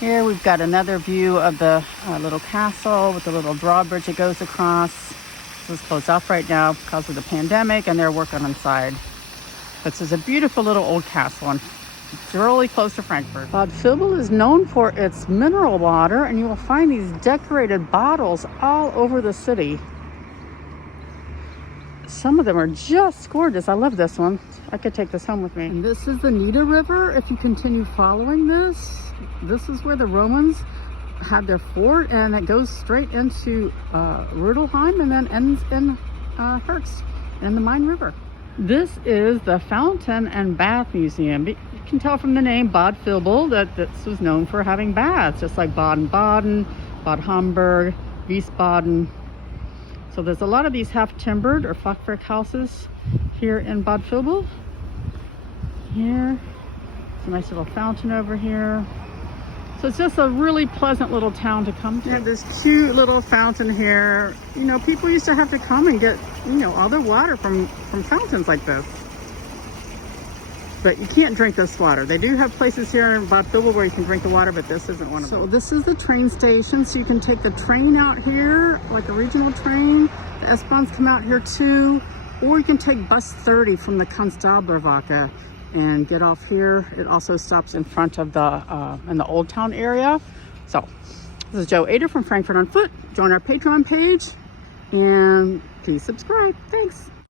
Here we've got another view of the little castle with the little drawbridge that goes across. This is closed off right now because of the pandemic, and they're working inside. This is a beautiful little old castle, and it's really close to Frankfurt. Bad Vilbel is known for its mineral water, and you will find these decorated bottles all over the city. Some of them are just gorgeous. I love this one. I could take this home with me. And this is the Nidda River. If you continue following this is where the Romans had their fort, and it goes straight into Rudolheim and then ends in Hertz in the Main River. This is the Fountain and Bath Museum. You can tell from the name Bad Vilbel that this was known for having baths, just like Baden-Baden, Bad Homburg, Wiesbaden. So there's a lot of these half-timbered or Fachwerk houses here in Bad Vilbel. Here, it's a nice little fountain over here. So it's just a really pleasant little town to come to. Yeah, this cute little fountain here. You know, people used to have to come and get, you know, all their water from fountains like this. But you can't drink this water. They do have places here in Bad Vilbel where you can drink the water, but this isn't one of them. So this is the train station. So you can take the train out here, like a regional train. The S-Bahns come out here too. Or you can take bus 30 from the Konstablerwache and get off here. It also stops in front of the in the Old Town area. So this is Joe Ader from Frankfurt on Foot. Join our Patreon page and please subscribe. Thanks.